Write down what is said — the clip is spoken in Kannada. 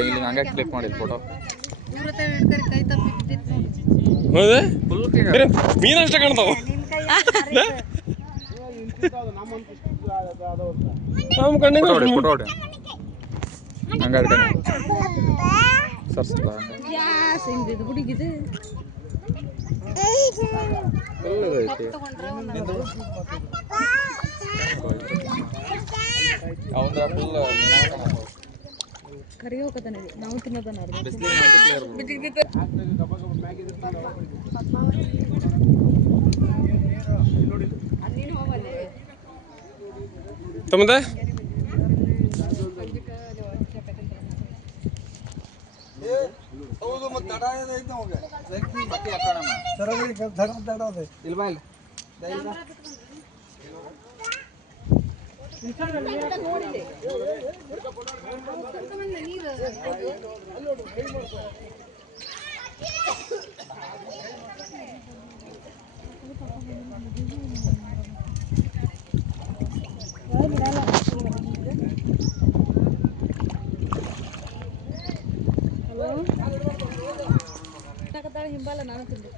ಇಲ್ಲಿ ಹಂಗೆ ಕ್ಲಿಕ್ ಮಾಡಿದ ಫೋಟೋ ಮೀನಷ್ಟ ಕಾಣ್ತಾವ ನಮ್ಮ ಕಣ್ಣಿಗೆ ಫೋಟೋ ಹೊಡಿ ಹಂಗಾದ್ರೆ ಸರ್ಸಲ್ಲ ಅವಂದ್ರ ಫುಲ್ ಕರಿ ಹೋಗತಾನೆ ನಾವು ತಿನ್ನೋದನ್ನ ತಮ್ಮದ ಹೌದು ಮತ್ತೆ ದಡ ಐತೆ ನಮಗೆ ಬಾಕಿ ಹಾಕೋಣ ಸರಗಳಿ ದಡ ಅದ ಇಲ್ಲಿ ಬಾ ಇಲ್ಲಿ ನೋಡಿದೆ ಹಿಂಬಾಲ ನಾನು ತಿಂದೆ